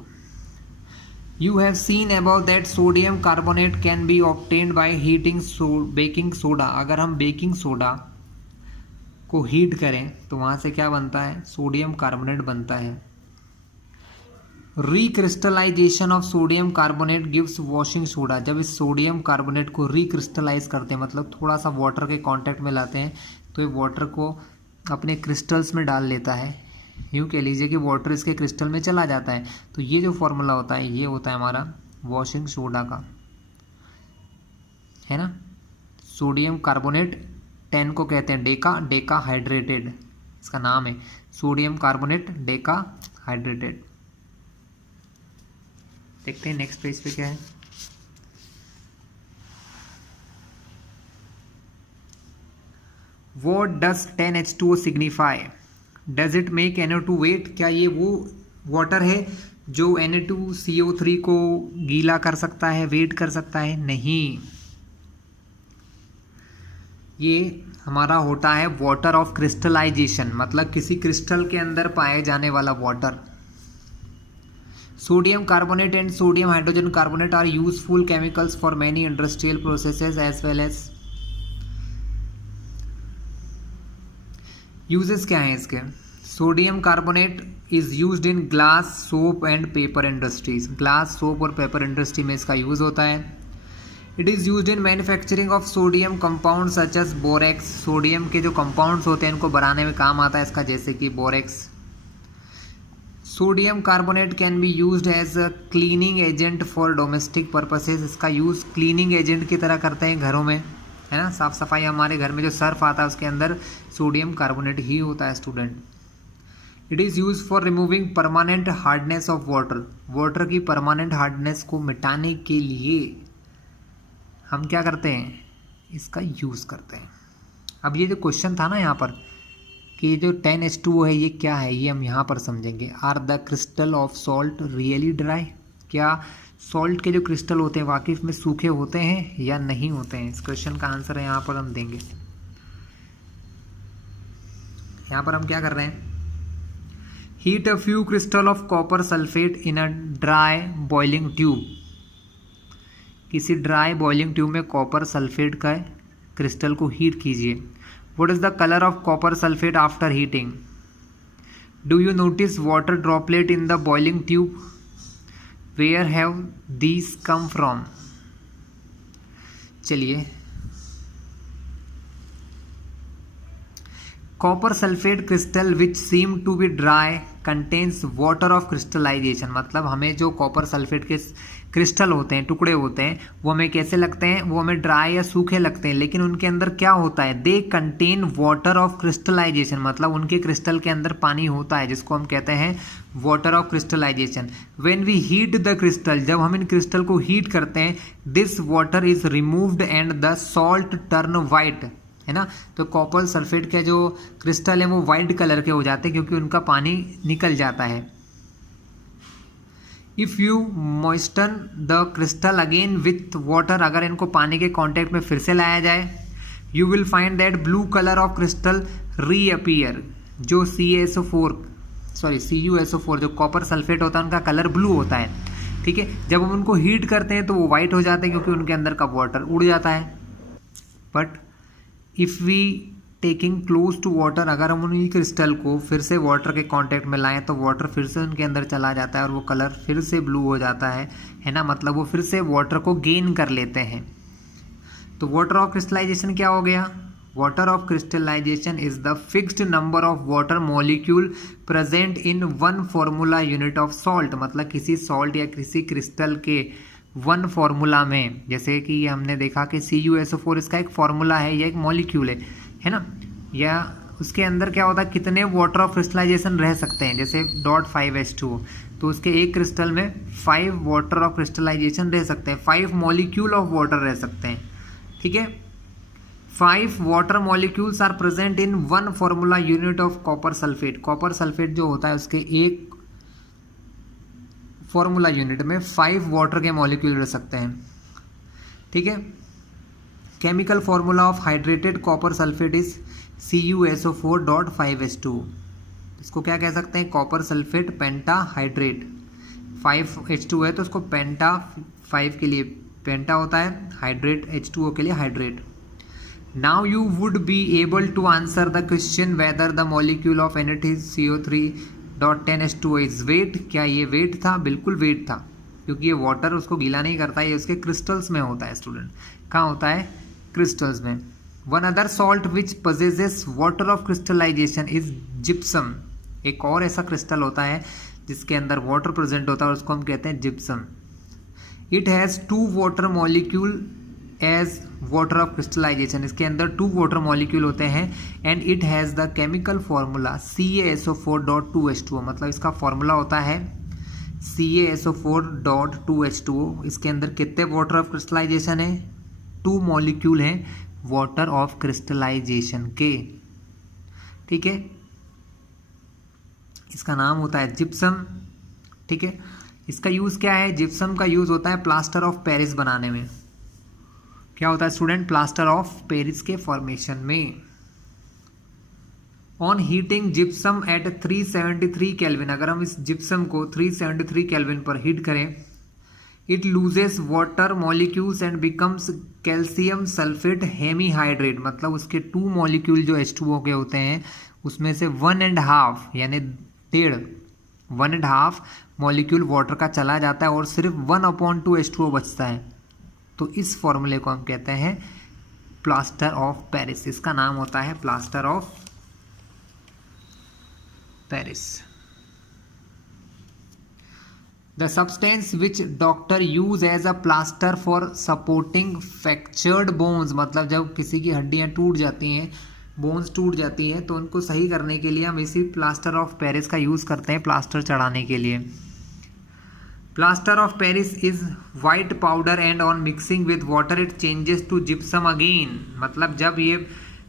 You have seen above that sodium carbonate can be obtained by heating baking soda, अगर हम बेकिंग सोडा को हीट करें तो वहाँ से क्या बनता है, सोडियम कार्बोनेट बनता है। Recrystallisation of sodium carbonate gives washing soda, जब इस सोडियम कार्बोनेट को रिक्रिस्टलाइज करते हैं मतलब थोड़ा सा वाटर के कांटेक्ट में लाते हैं तो ये वाटर को अपने क्रिस्टल्स में डाल लेता है, यूँ कह लीजिए कि वाटर इसके क्रिस्टल में चला जाता है, तो ये जो फॉर्मूला होता है ये होता है हमारा वॉशिंग सोडा का, है ना। सोडियम कार्बोनेट 10 को कहते हैं डेका हाइड्रेटेड, इसका नाम है सोडियम कार्बोनेट डेका हाइड्रेटेड। देखते हैं नेक्स्ट पेज पे क्या है। What does 10H2O signify? Does it make NO2 wet? क्या ये वो वाटर है जो Na2CO3 को गीला कर सकता है, वेट कर सकता है? नहीं, ये हमारा होता है वाटर ऑफ क्रिस्टलाइजेशन, मतलब किसी क्रिस्टल के अंदर पाए जाने वाला water. Sodium carbonate and sodium hydrogen carbonate are useful chemicals for many industrial processes as well as. Uses क्या हैं इसके? Sodium carbonate is used in glass, soap and paper industries. Glass, soap और paper industry में इसका use होता है। It is used in manufacturing of sodium compound such as borax. Sodium के जो कंपाउंड्स होते हैं इनको बनाने में काम आता है इसका, जैसे कि borax. Sodium carbonate can be used as a cleaning agent for domestic purposes. इसका यूज़ क्लीनिंग एजेंट की तरह करते हैं घरों में, है ना, साफ़ सफाई। हमारे घर में जो सर्फ आता है उसके अंदर सोडियम कार्बोनेट ही होता है student. It is use for removing permanent hardness of water. Water की परमानेंट हार्डनेस को मिटाने के लिए हम क्या करते हैं? इसका यूज़ करते हैं। अब ये जो क्वेश्चन था ना यहाँ पर कि जो 10H2O है ये क्या है, ये हम यहाँ पर समझेंगे। Are the crystal of salt really dry? क्या सॉल्ट के जो क्रिस्टल होते हैं वाकई में सूखे होते हैं या नहीं होते हैं? इस क्वेश्चन का आंसर है यहाँ पर हम देंगे। यहाँ पर हम क्या कर रहे हैं? Heat a few crystal of copper sulphate in a dry boiling tube. किसी ड्राई बॉइलिंग ट्यूब में कॉपर सल्फेट का क्रिस्टल को हीट कीजिए। What is the colour of copper sulphate after heating? Do you notice water droplet in the boiling tube? Where have these come from? चलिए, copper sulphate crystal which seem to be dry contains water of crystallisation. मतलब हमें जो copper sulphate के crystal होते हैं, टुकड़े होते हैं, वो हमें कैसे लगते हैं? वो हमें ड्राई या सूखे लगते हैं, लेकिन उनके अंदर क्या होता है? They contain water of crystallisation. मतलब उनके क्रिस्टल के अंदर पानी होता है, जिसको हम कहते हैं water of crystallization. When we heat the crystal, जब हम इन क्रिस्टल को हीट करते हैं, this water is removed and the salt turn white, है ना। तो कॉपर सल्फेट के जो क्रिस्टल है वो वाइट कलर के हो जाते हैं क्योंकि उनका पानी निकल जाता है। If you moisten the crystal again with water, अगर इनको पानी के कांटेक्ट में फिर से लाया जाए, you will find that blue colour of crystal reappear. जो CuSO4 जो कॉपर सल्फेट होता है उनका कलर ब्लू होता है, ठीक है। जब हम उनको हीट करते हैं तो वो वाइट हो जाते हैं क्योंकि उनके अंदर का वाटर उड़ जाता है। But if we taking close to water, अगर हम उन्हीं क्रिस्टल को फिर से वाटर के कांटेक्ट में लाएं तो वाटर फिर से उनके अंदर चला जाता है और वो कलर फिर से ब्लू हो जाता है ना। मतलब वो फिर से वाटर को गेन कर लेते हैं। तो वाटर ऑफ क्रिस्टलाइजेशन क्या हो गया? Water of crystallisation is the fixed number of water molecule present in one formula unit of salt. मतलब किसी सॉल्ट या किसी क्रिस्टल के वन फार्मूला में, जैसे कि हमने देखा कि CuSO4 इसका एक फार्मूला है या एक मॉलिक्यूल है ना, या उसके अंदर क्या होता है, कितने वाटर ऑफ क्रिस्टलाइजेशन रह सकते हैं। जैसे .5H2O, तो उसके एक क्रिस्टल में 5 वाटर ऑफ क्रिस्टलाइजेशन रह सकते हैं, 5 मॉलिक्यूल ऑफ वाटर रह सकते हैं, ठीक है। 5 water molecules are present in one formula unit of copper sulphate. Copper sulphate जो होता है उसके एक फॉर्मूला यूनिट में 5 वाटर के मॉलिक्यूल रह सकते हैं, ठीक है। Chemical formula of hydrated copper sulphate is CuSO4.5H2। इसको क्या कह सकते हैं? कॉपर सल्फेट पेंटा हाइड्रेट। 5H2 है तो उसको पेंटा, 5 के लिए पेंटा होता है, हाइड्रेट H2O के लिए hydrate. Now you would be able to answer the question whether the molecule of Na3CO3.10H2O is wet. क्या ये वेट था? बिल्कुल वेट था, क्योंकि ये वाटर उसको गीला नहीं करता, ये उसके क्रिस्टल्स में होता है स्टूडेंट। कहाँ होता है? क्रिस्टल्स में। One other salt which possesses water of crystallisation is gypsum. एक और ऐसा क्रिस्टल होता है जिसके अंदर वाटर प्रेजेंट होता है और उसको हम कहते हैं gypsum. It has 2 water molecule as water of crystallization. इसके अंदर 2 वाटर मॉलिक्यूल होते हैं and it has the chemical formula CaSO4.2H2O। मतलब इसका फॉर्मूला होता है CaSO4.2H2O। इसके अंदर कितने वाटर ऑफ क्रिस्टलाइजेशन है? 2 मॉलिक्यूल हैं, वाटर ऑफ क्रिस्टलाइजेशन के, ठीक है। इसका नाम होता है जिप्सम, ठीक है। इसका यूज़ क्या है, जिप्सम का यूज़ होता है प्लास्टर ऑफ पेरिस बनाने में। क्या होता है स्टूडेंट, प्लास्टर ऑफ पेरिस के फॉर्मेशन में। On heating gypsum at 373 kelvin, अगर हम इस जिप्सम को 373 केल्विन पर हीट करें, it loses water molecules and becomes calcium sulphate hemihydrate, मतलब उसके 2 मॉलिक्यूल जो H2O के होते हैं उसमें से 1.5 यानी 1.5 मॉलिक्यूल वाटर का चला जाता है और सिर्फ 1/2 H2O बचता है। तो इस फॉर्मूले को हम कहते हैं प्लास्टर ऑफ पेरिस। इसका नाम होता है plaster of Paris. The substance which doctor use as a plaster for supporting fractured bones, मतलब जब किसी की हड्डियां टूट जाती हैं, बोन्स टूट जाती हैं, तो उनको सही करने के लिए हम इसी प्लास्टर ऑफ पेरिस का यूज़ करते हैं प्लास्टर चढ़ाने के लिए। Plaster of Paris is white powder and on mixing with water it changes to gypsum again, मतलब जब ये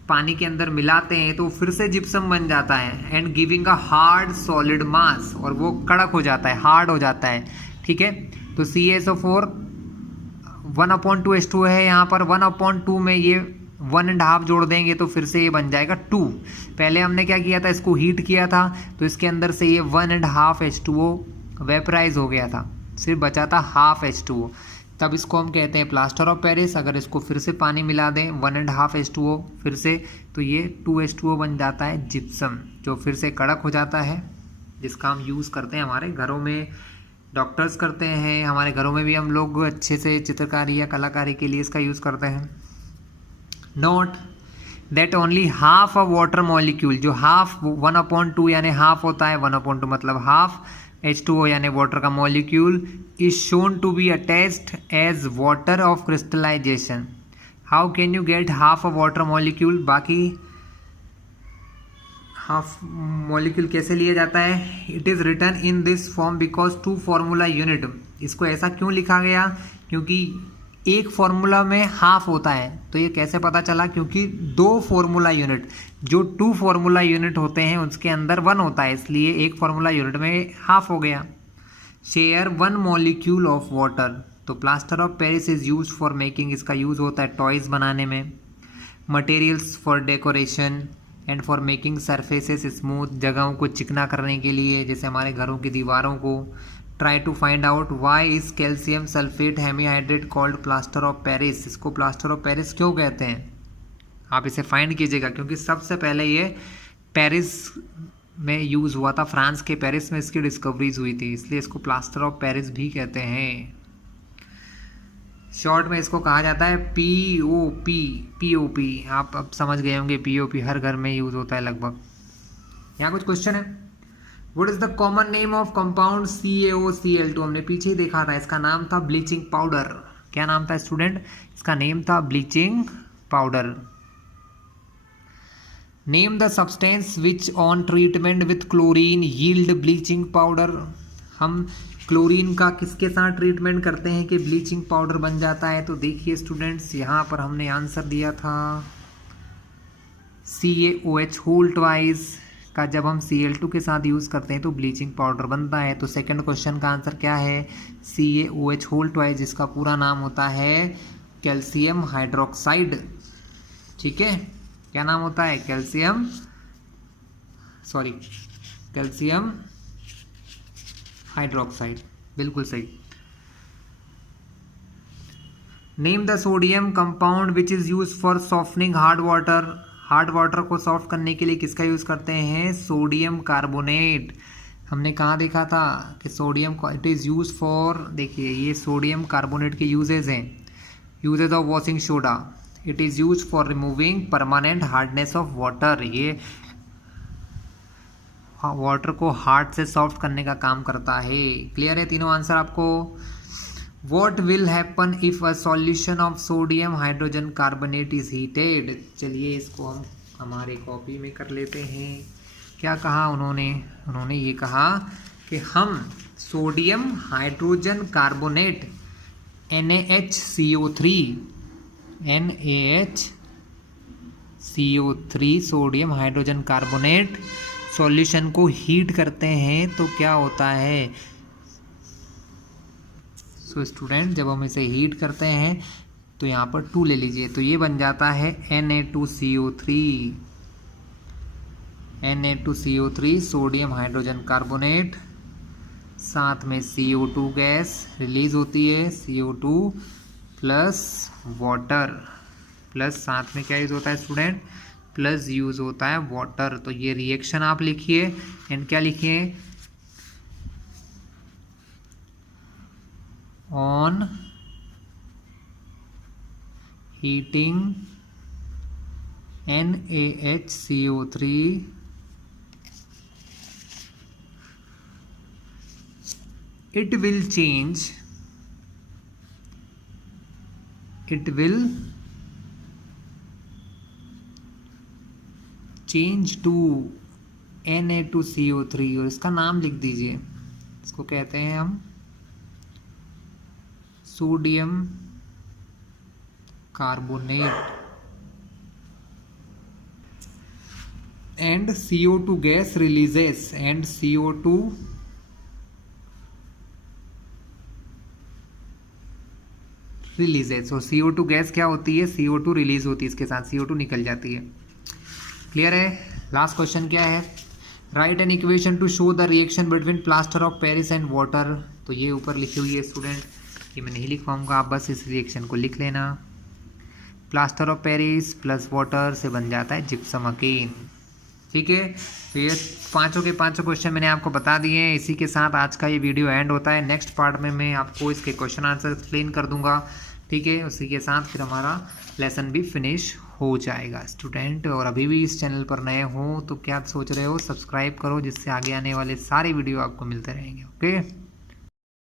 पानी के अंदर मिलाते हैं तो फिर से जिप्सम बन जाता है, and giving a hard solid मास, और वो कड़क हो जाता है, हार्ड हो जाता है, ठीक है। तो CaSO4 1/2 H2O है, यहाँ पर 1/2 में ये 1.5 जोड़ देंगे तो फिर से ये बन जाएगा 2। पहले हमने क्या किया था, इसको हीट किया था तो इसके अंदर से ये 1.5 H2O वेपराइज हो गया था, सिर्फ बचा था हाफ H2O, तब इसको हम कहते हैं प्लास्टर ऑफ पेरिस। अगर इसको फिर से पानी मिला दें 1.5 H2O फिर से, तो ये 2 H2O बन जाता है जिप्सम, जो फिर से कड़क हो जाता है, जिसका हम यूज़ करते हैं हमारे घरों में, डॉक्टर्स करते हैं, हमारे घरों में भी हम लोग अच्छे से चित्रकारी या कलाकारी के लिए इसका यूज़ करते हैं। Note that only half a water molecule, जो हाफ 1/2 यानी हाफ होता है, 1/2 मतलब हाफ H2O यानी वाटर का molecule is shown to be attached as water of crystallization. How can you get half a water molecule, बाकी हाफ मॉलिक्यूल कैसे लिया जाता है। It is written in this form because 2 formula unit, इसको ऐसा क्यों लिखा गया, क्योंकि एक फॉर्मूला में हाफ होता है। तो ये कैसे पता चला, क्योंकि 2 फॉर्मूला यूनिट, जो 2 फॉर्मूला यूनिट होते हैं उसके अंदर 1 होता है, इसलिए एक फॉर्मूला यूनिट में हाफ हो गया। शेयर 1 मॉलिक्यूल ऑफ वाटर, तो plaster of Paris is use for making, इसका यूज होता है टॉयज बनाने में, materials for decoration and for making surfaces smooth, जगहों को चिकना करने के लिए, जैसे हमारे घरों की दीवारों को। Try to find out why is calcium sulphate hemihydrate called plaster of Paris, इसको प्लास्टर ऑफ पेरिस क्यों कहते हैं, आप इसे फाइंड कीजिएगा, क्योंकि सबसे पहले ये पेरिस में यूज़ हुआ था, फ्रांस के पेरिस में इसकी डिस्कवरीज हुई थी, इसलिए इसको प्लास्टर ऑफ पेरिस भी कहते हैं। शॉर्ट में इसको कहा जाता है POP, आप अब समझ गए होंगे, POP हर घर में यूज़ होता है लगभग। यहाँ कुछ क्वेश्चन है। What is the common name of compound CaOCl2, हमने पीछे ही देखा था, इसका नाम था ब्लीचिंग पाउडर। क्या नाम था स्टूडेंट, इसका नेम था bleaching powder. Name the substance which on treatment with chlorine yield bleaching powder, हम क्लोरीन का किसके साथ ट्रीटमेंट करते हैं कि ब्लीचिंग पाउडर बन जाता है। तो देखिए स्टूडेंट्स, यहाँ पर हमने आंसर दिया था CaOH होल ट्वाइस का, जब हम Cl2 के साथ यूज़ करते हैं तो ब्लीचिंग पाउडर बनता है। तो सेकंड क्वेश्चन का आंसर क्या है, CaOH होल ट्वाइस, जिसका पूरा नाम होता है कैल्शियम हाइड्रोक्साइड, ठीक है। क्या नाम होता है, कैल्शियम हाइड्रोक्साइड, बिल्कुल सही। Name the sodium compound which is use for softening hard water, hard water को सॉफ्ट करने के लिए किसका यूज़ करते हैं, सोडियम कार्बोनेट। हमने कहाँ देखा था कि sodium, it is use for, देखिए ये सोडियम कार्बोनेट के यूजेज हैं, uses of washing soda, it is use for removing permanent hardness of water, ये वाटर को हार्ड से सॉफ्ट करने का काम करता है। क्लियर है तीनों आंसर आपको। What will happen if a solution of sodium hydrogen carbonate is heated, चलिए इसको हम हमारे कॉपी में कर लेते हैं। क्या कहा उन्होंने ये कहा कि हम sodium hydrogen carbonate NaHCO3 CO3 sodium hydrogen carbonate. Solution को हीट करते हैं तो क्या होता है? सो स्टूडेंट, जब हम इसे हीट करते हैं तो यहाँ पर 2 ले लीजिए, तो ये बन जाता है Na2CO3। Na2CO3 sodium hydrogen carbonate, साथ में CO2 गैस रिलीज होती है, CO2 प्लस वाटर, प्लस साथ में क्या यूज़ होता है स्टूडेंट? प्लस यूज़ होता है वाटर। तो ये रिएक्शन आप लिखिए एंड क्या लिखिए? On heating NaHCO3 it will change to Na2CO3 और इसका नाम लिख दीजिए, इसको कहते हैं हम sodium carbonate. And CO2 gas releases, and CO2 releases. और CO2 गैस क्या होती है? CO2 रिलीज होती है, इसके साथ CO2 निकल जाती है। क्लियर है? लास्ट क्वेश्चन क्या है? Right an equation two show the reaction between plaster of Paris and water. तो ये ऊपर लिखी हुई है स्टूडेंट, ये मैं नहीं लिख पाऊंगा, आप बस इस रिएक्शन को लिख लेना। Plaster of Paris plus water से बन जाता है जिप्सम अकेन। ठीक है, तो ये पांचों के पांचों क्वेश्चन मैंने आपको बता दिए हैं। इसी के साथ आज का ये वीडियो एंड होता है। नेक्स्ट पार्ट में मैं आपको इसके क्वेश्चन आंसर एक्सप्लेन कर दूंगा। ठीक है, उसी के साथ फिर हमारा लेसन भी फिनिश हो जाएगा स्टूडेंट। और अभी भी इस चैनल पर नए हो तो क्या सोच रहे हो? सब्सक्राइब करो, जिससे आगे आने वाले सारे वीडियो आपको मिलते रहेंगे। ओके।